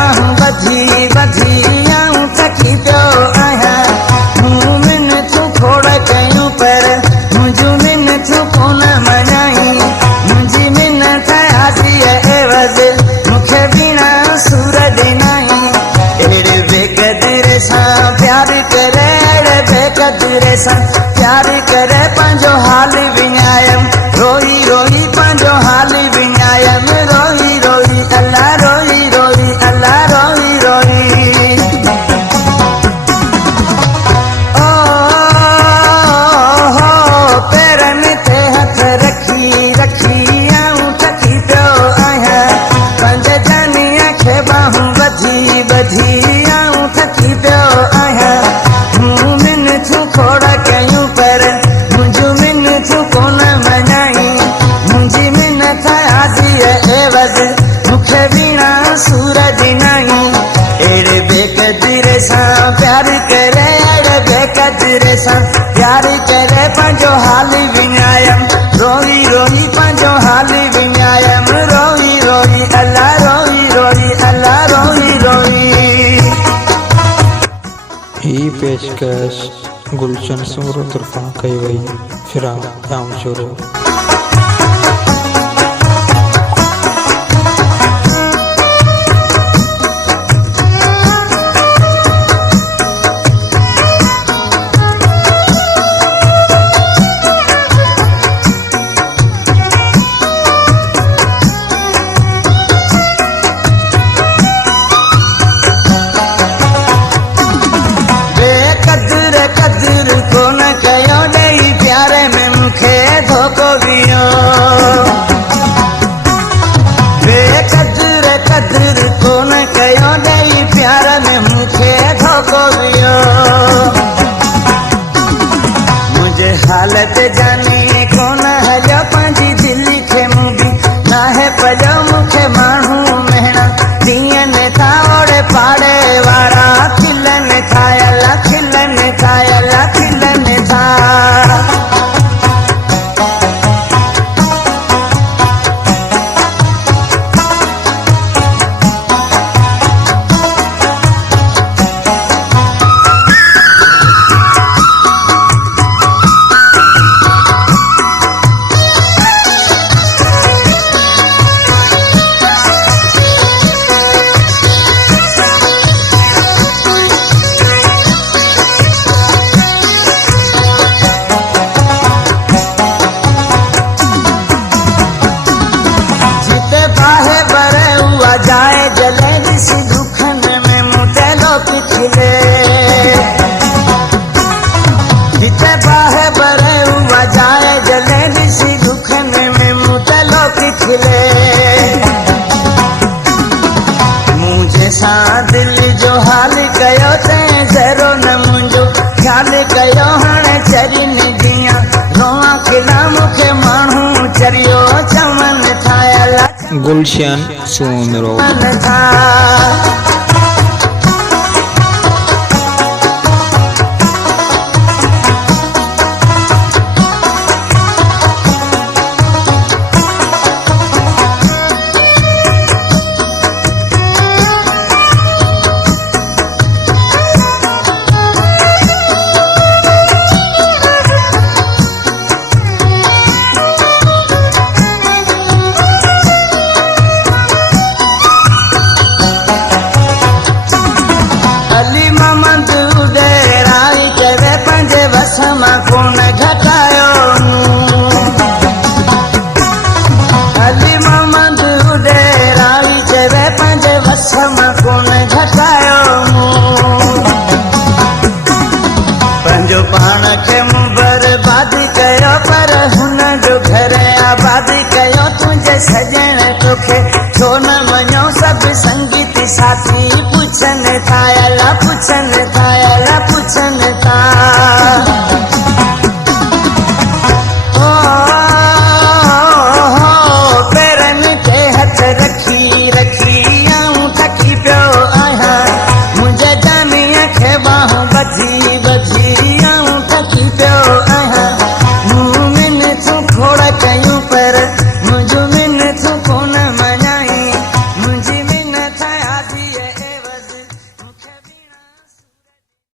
बाहूं बधी बधी आऊं थकी पियो आहियां। मूं मिनतूं खोड़ कयूं पर मुंहिंजूं मिनतूं कोन मञाई। मुंहिंजी मिनत हाज़ीअ एवज़ मूंखे बिना सूर ॾिनाई। अहिड़े बेक़दर सां प्यार करे, अहिड़े बेक़दर सां प्यार करे पंहिंजो हाल विञायम। रोई रोई पंहिंजो हाल विञायम। रोई रोई अल्लाह, रोई रोई अल्लाह, रोई रोई। ओ हो पेरनि ते हथ रखी रखी आऊं थकी पियो आहियां। पंहिंजे जानीअ खे बाहूं बधी बधी आऊं थकी पियो आहियां। मूं मिनतूं खोड़ कयूं पर मुंहिंजूं मिनतूं कोन मञाई। मुंहिंजी मिनत हाज़ीअ एवज़ मूंखे बिना सूर ॾिनाई। अहिड़े बेक़दर सां प्यार करे, अहिड़े बेक़दर सां प्यार करे पंहिंजो हाल विञायम। रोई रोई पंहिंजो हाल विञायम। रोई रोई अल्लाह, रोई रोई अल्लाह, रोई रोई। ही पेशकश गुलशन सूर तरफ़ां कई वई। फिराक जाम शुरू। बेक़दर क़दर कोन कयो ॾेई प्यारे में मूंखे धोखो ॾियो। बेक़दर क़दर कोन कयो ॾेई प्यार में मूंखे धोखो ॾियो। मुंहिंजे हालत जाने कोन हलियो, पंहिंजी दिलि खे मूं बि नाहे पलियो। मूंखे माण्हू मेणा ॾींहनि था ओड़े पाड़े वारा खिलनि था अला, खिलनि था अला, खिलनि था। जिते बाहे बरे हुआ जाए जले ॾिसी दुखन में मूं ते लोक खिले। जिते बाहे बरे हुआ जाए जले ॾिसी दुखन में मूं ते लोक खिले। मुंहिंजे सां दिलि जो हाल कयो तंहिं ज़रो न मुंहिंजो ख़्याल कयो। हाणे चरियुनि जीअं रोआं खिला मूंखे माण्हू चरियो चवनि था अला, गुलशन सूमरो। चवनि था। अली मोहम्मद उॾेराई करे पंहिंजे वस मां कोन घटायो मूं। अली मोहम्मद उॾेराई करे पंहिंजे वस मां कोन घटायो मूं। पंहिंजो पाण खे मूं बर्बाद कयो पर हुन जो घर आबाद कयो। तुंहिंजे सॼण तोखे छो न मञो, सभु संगीत साथी पुछनि था अला, पुछनि था अला, पुछनि था।